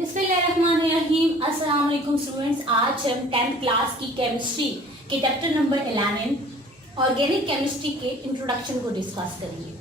बिस्मिल्लाहिर्रहमानिर्रहीम। अस्सलाम वालेकुम स्टूडेंट्स। आज हम 10th क्लास की केमिस्ट्री के चैप्टर नंबर 11 ऑर्गेनिक केमिस्ट्री के इंट्रोडक्शन को डिस्कस करेंगे।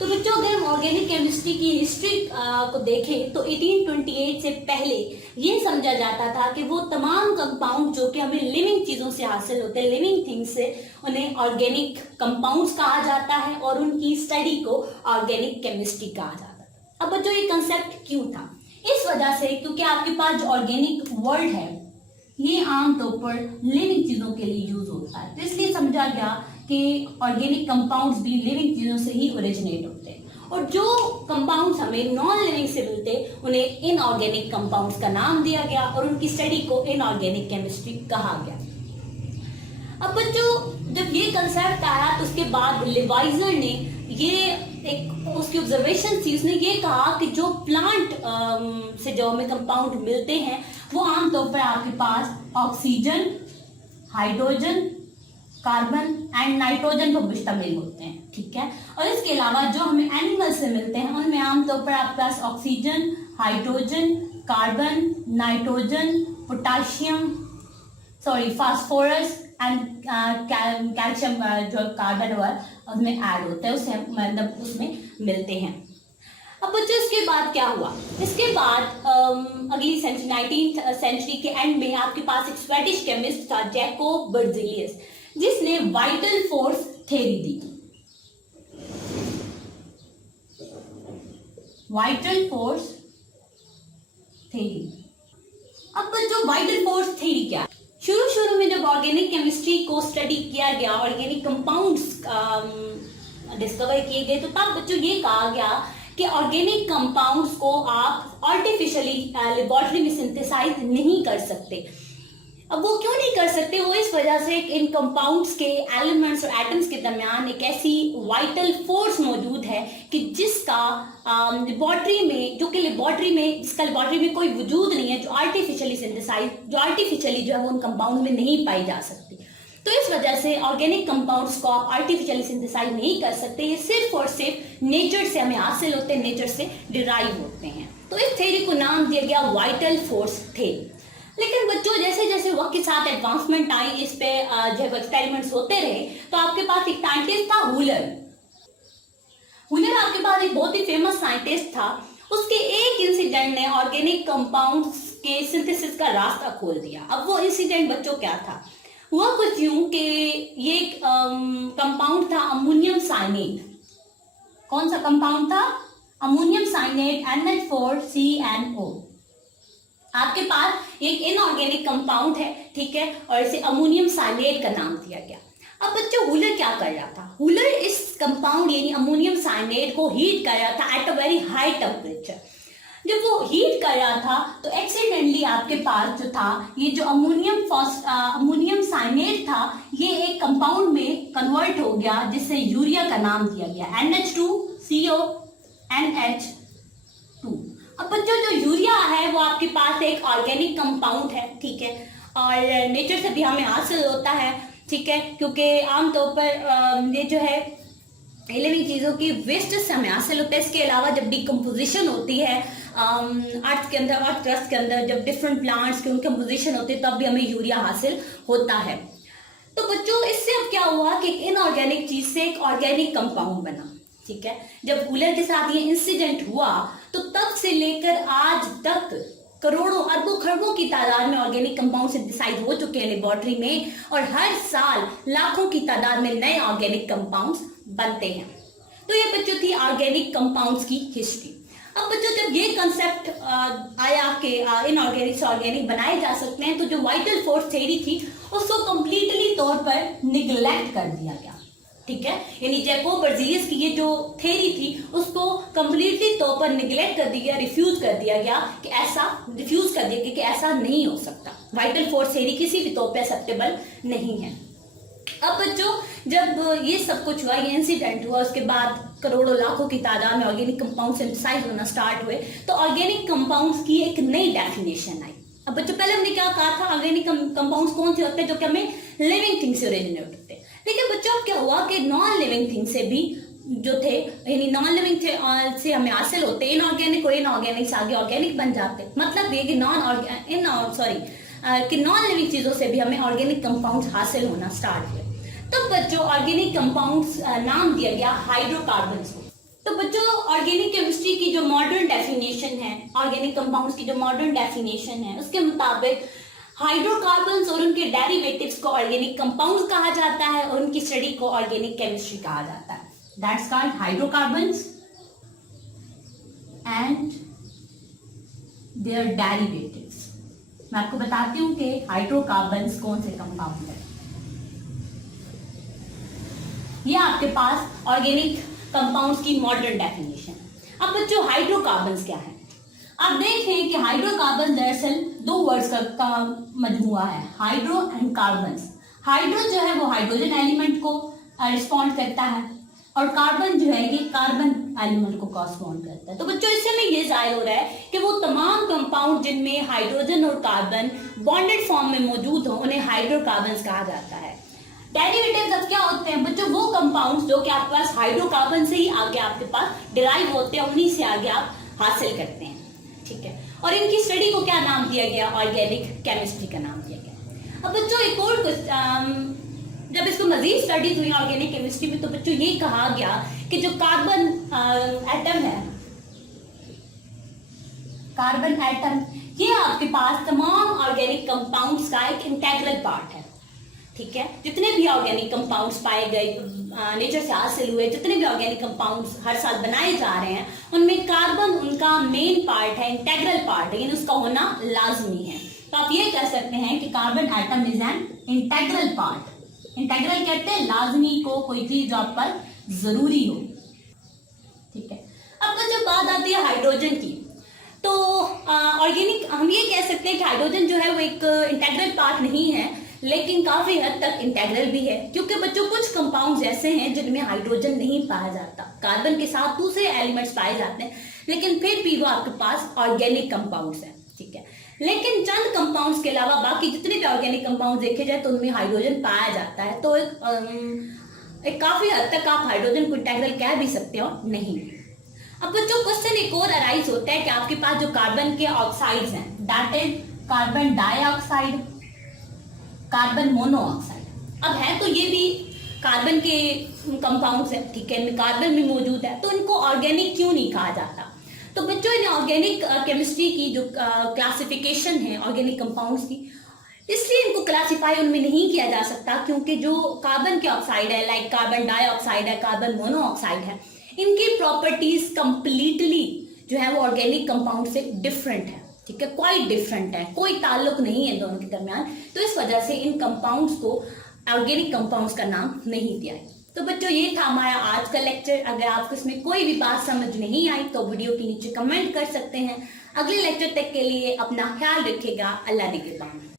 तो बच्चों, अगर हम ऑर्गेनिक केमिस्ट्री की हिस्ट्री को देखें तो 1828 से पहले ये समझा जाता था कि वो तमाम कंपाउंड जो कि हमें लिविंग चीजों से हासिल होते हैं, लिविंग थिंग्स से, उन्हें ऑर्गेनिक कंपाउंड्स कहा जाता है और उनकी स्टडी को ऑर्गेनिक केमिस्ट्री कहा जाता है। अब बच्चों, ये कंसेप्ट क्यों था? इस वजह से क्योंकि आपके पास जो ऑर्गेनिक वर्ड है ये आमतौर पर लिविंग चीजों के लिए यूज होता है, तो इसलिए समझा गया कि ऑर्गेनिक कंपाउंड्स भी लिविंग चीजों से ही ओरिजिनेट होते हैं और जो कंपाउंड्स हमें नॉन लिविंग से मिलते उन्हें इनऑर्गेनिक कंपाउंड्स का नाम दिया गया और उनकी स्टडी को इनऑर्गेनिक केमिस्ट्री कहा गया। अब बच्चों, जब ये कंसेप्ट आया तो उसके बाद लिवाइजर ने ये एक उसकी ऑब्जर्वेशन थी, उसने ये कहा कि जो प्लांट से जो हमें कंपाउंड मिलते हैं वो आमतौर पर आपके पास oxygen, hydrogen, carbon and nitrogen पर मुश्तमिल होते हैं, ठीक है। और इसके अलावा जो हमें एनिमल से मिलते हैं उनमें आमतौर पर आपके पास oxygen, hydrogen, carbon, nitrogen, potassium, phosphorus and calcium जो कार्बन उसमें ऐड होता है, उससे मतलब उसमें मिलते हैं। अब बच्चों, इसके बाद क्या हुआ? इसके बाद अगली सेंचुरी 19th सेंचुरी के एंड में आपके पास एक स्वेडिश केमिस्ट था जैकोब बर्जेलियस, जिसने वाइटल फोर्स थ्योरी दी। Vital force theory. अब बच्चों, वाइटल फोर्स थ्योरी क्या? शुरू में जब ऑर्गेनिक केमिस्ट्री को स्टडी किया गया, ऑर्गेनिक कंपाउंड्स डिस्कवर किए गए, तो तब बच्चों ये कहा गया कि ऑर्गेनिक कंपाउंड्स को आप आर्टिफिशियली लेबोरेटरी में सिंथेसाइज नहीं कर सकते। अब वो क्यों नहीं कर सकते? वो इस वजह से इन कंपाउंड्स के एलिमेंट्स और एटम्स के दरमियान एक ऐसी वाइटल फोर्स मौजूद है कि जिसका लेबोरेटरी में कोई वजूद नहीं है, जो आर्टिफिशियली जो है वो उन कंपाउंड में नहीं पाई जा सकती। तो इस वजह से ऑर्गेनिक कंपाउंड्स को आप आर्टिफिशियली सिंथेसाइज नहीं कर सकते, ये सिर्फ और सिर्फ नेचर से हमें हासिल होते हैं, नेचर से डिराइव होते हैं। तो इस थ्योरी को नाम दिया गया वाइटल फोर्स थ्योरी। लेकिन बच्चों, जैसे जैसे वक्त के साथ एडवांसमेंट आई, इस पे जब एक्सपेरिमेंट्स होते रहे, तो आपके पास एक साइंटिस्ट था हुलर आपके पास एक बहुत ही फेमस साइंटिस्ट था। उसके एक इंसिडेंट ने ऑर्गेनिक कंपाउंड्स के सिंथेसिस का रास्ता खोल दिया। अब वो इंसिडेंट बच्चों क्या था? हुआ कुछ यूं कि ये कंपाउंड था अमोनियम साइनेट। कौन सा कंपाउंड था? Ammonium cyanate NH4CnO। आपके पास एक इनऑर्गेनिक कंपाउंड है, ठीक है, और इसे अमोनियम साइनेट का नाम दिया गया। अब बच्चों, हुलर क्या कर रहा था? हुलर इस कंपाउंड यानी अमोनियम साइनेट को हीट कर रहा था at a very high temperature. जब वो हीट कर रहा था तो एक्सीडेंटली आपके पास जो था ये जो अमोनियम साइनेट था, ये एक कंपाउंड में कन्वर्ट हो गया जिससे यूरिया का नाम दिया गया NH2CO NH2। अब बच्चों, जो यूरिया है वो आपके पास एक ऑर्गेनिक कंपाउंड है, ठीक है, और नेचर से भी हमें हासिल होता है, ठीक है, क्योंकि आमतौर पर ये जो है लिविंग चीजों की वेस्ट से हमें हासिल होता है। इसके अलावा जब डिकम्पोजिशन होती है अर्थ के अंदर, अर्थ क्रस्ट के अंदर, जब डिफरेंट प्लांट्स की कंपोजिशन होती है तब भी हमें यूरिया हासिल होता है। तो बच्चों, इससे अब क्या हुआ कि इनऑर्गेनिक चीज से एक ऑर्गेनिक कंपाउंड बना, ठीक है। जब हुलर के साथ ये इंसिडेंट हुआ तो तब से लेकर आज तक करोड़ों अरबों खरबों की तादाद में ऑर्गेनिक कंपाउंड सिंथेसाइज हो चुके हैं लेबोरेटरी में, और हर साल लाखों की तादाद में नए ऑर्गेनिक कंपाउंड्स बनते हैं। तो ये बच्चों थी ऑर्गेनिक कंपाउंड्स की हिस्ट्री। अब बच्चों, जब ये कंसेप्ट आया कि इनऑर्गेनिक से ऑर्गेनिक बनाए जा सकते हैं, तो जो वाइटल फोर्स थ्योरी थी उसको कंप्लीटली तौर पर निग्लेक्ट कर दिया गया, ठीक है। यानी जैकोब बर्जेलियस की ये जो थ्योरी थी उसको कंप्लीटली तौर पर निग्लेक्ट कर दिया, रिफ्यूज कर दिया गया कि ऐसा नहीं हो सकता। वाइटल फोर्स थ्योरी किसी भी तौर पर एक्सेप्टेबल नहीं है। अब बच्चों, जब ये सब कुछ हुआ, ये इंसिडेंट हुआ, उसके बाद करोड़ों लाखों की तादाद में ऑर्गेनिक कंपाउंड सिंथेसाइज होना स्टार्ट हुए, तो ऑर्गेनिक कंपाउंड्स की एक नई डेफिनेशन आई। अब बच्चों, पहले हमने क्या कहा था? ऑर्गेनिक कंपाउंड्स कौन से होते हैं? जो कि हमें लिविंग थिंग से ओरिजिनेट होते हैं। लेकिन बच्चों, अब क्या हुआ कि नॉन लिविंग थिंग से भी जो थे यानी नॉन लिविंग से हमें हासिल होते, इनऑर्गेनिक और इनऑर्गेनिक से आगे ऑर्गेनिक बन जाते। मतलब ये कि नॉन लिविंग चीजों से भी हमें ऑर्गेनिक कंपाउंड्स हासिल होना स्टार्ट हुए। तो बच्चों ऑर्गेनिक कंपाउंड्स नाम दिया गया हाइड्रोकार्बन्स को। तो बच्चों ऑर्गेनिक केमिस्ट्री की जो मॉडर्न डेफिनेशन है, ऑर्गेनिक कंपाउंड्स की जो मॉडर्न डेफिनेशन है, उसके मुताबिक हाइड्रोकार्बन्स और उनके डेरिवेटिव्स को ऑर्गेनिक कंपाउंड्स कहा जाता है और उनकी स्टडी को ऑर्गेनिक केमिस्ट्री कहा जाता है। That's called hydrocarbons and their derivatives. मैं आपको बताती हूं कि हाइड्रोकार्बन्स कौन से कंपाउंड है। ये आपके पास ऑर्गेनिक कंपाउंड्स की मॉडर्न डेफिनेशन है। अब बच्चों हाइड्रोकार्बन्स क्या है? आप देखें कि हाइड्रोकार्बन दरअसल दो वर्ड्स का मजमुआ है, हाइड्रो एंड कार्बन्स। हाइड्रो जो है वो हाइड्रोजन एलिमेंट को रिस्पॉन्ड करता है और कार्बन जो है ये कार्बन एलिमेंट को कॉरस्पॉन्ड करता है। तो बच्चों इससे हमें ये जाहिर हो रहा है कि वो तमाम कंपाउंड जिनमें हाइड्रोजन और कार्बन बॉन्डेड फॉर्म में मौजूद हो उन्हें हाइड्रोकार्बन्स कहा जाता है। डेरिवेटिव्स अब क्या होते हैं बच्चों? वो कंपाउंड्स जो कि आपके पास हाइड्रोकार्बन से ही आगे आपके पास डिराइव होते हैं, उन्हीं से आगे आप हासिल करते हैं, ठीक है। और इनकी स्टडी को क्या नाम दिया गया? ऑर्गेनिक केमिस्ट्री का नाम दिया गया। अब बच्चों एक और जब इसको मजीद स्टडी हुई ऑर्गेनिक केमिस्ट्री में, तो बच्चों ये कहा गया कि जो कार्बन एटम है, कार्बन एटम ये आपके पास तमाम ऑर्गेनिक कंपाउंड्स का एक इंटेग्रल पार्ट है, ठीक है। जितने भी ऑर्गेनिक कंपाउंड्स पाए गए नेचर से हासिल हुए, जितने भी ऑर्गेनिक कंपाउंड्स हर साल बनाए जा रहे हैं, उनमें कार्बन उनका मेन पार्ट है, इंटेग्रल पार्ट है, यानी उसका होना लाजमी है। तो आप ये कह सकते हैं कि carbon atom is an integral part. Integral कहते हैं लाजमी को, कोई चीज जो आप पर जरूरी हो, ठीक है। अब जब बात आती है हाइड्रोजन की, तो ऑर्गेनिक हम ये कह सकते हैं कि हाइड्रोजन जो है वो एक इंटेग्रल पार्ट नहीं है, लेकिन काफी हद तक इंटेग्रल भी है, क्योंकि बच्चों कुछ कंपाउंड्स ऐसे हैं जिनमें हाइड्रोजन नहीं पाया जाता, कार्बन के साथ दूसरे एलिमेंट्स पाए जाते हैं, लेकिन फिर भी वो आपके पास ऑर्गेनिक कंपाउंड्स हैं, ठीक है। लेकिन चंद कंपाउंड्स के अलावा बाकी जितने भी ऑर्गेनिक कंपाउंड्स देखे जाए तो उनमें हाइड्रोजन पाया जाता है। तो एक काफी हद तक आप हाइड्रोजन को इंटेग्रल कह भी सकते हो नहीं। अब बच्चों क्वेश्चन एक और अराइज होता है कि आपके पास जो कार्बन के ऑक्साइड्स हैं, that is carbon dioxide, carbon monoxide. अब है तो ये भी कार्बन के कंपाउंड्स हैं, ठीक है, कार्बन में मौजूद है, तो इनको ऑर्गेनिक क्यों नहीं कहा जाता? तो बच्चों इन ऑर्गेनिक केमिस्ट्री की जो क्लासिफिकेशन है ऑर्गेनिक कंपाउंड्स की, इसलिए इनको क्लासिफाई उनमें नहीं किया जा सकता क्योंकि जो कार्बन के ऑक्साइड है, लाइक कार्बन डाइऑक्साइड है, कार्बन मोनोऑक्साइड है, इनकी प्रॉपर्टीज कंप्लीटली जो है वो ऑर्गेनिक कंपाउंड से डिफरेंट है, ठीक है, क्वाइट डिफरेंट है, कोई ताल्लुक नहीं है दोनों के दरमियान। तो इस वजह से इन कंपाउंड्स को ऑर्गेनिक कंपाउंड्स का नाम नहीं दिया है। तो बच्चों ये था हमारा आज का लेक्चर। अगर आपको इसमें कोई भी बात समझ नहीं आई तो वीडियो के नीचे कमेंट कर सकते हैं। अगले लेक्चर तक के लिए अपना ख्याल रखिएगा। अल्लाह निगहबान।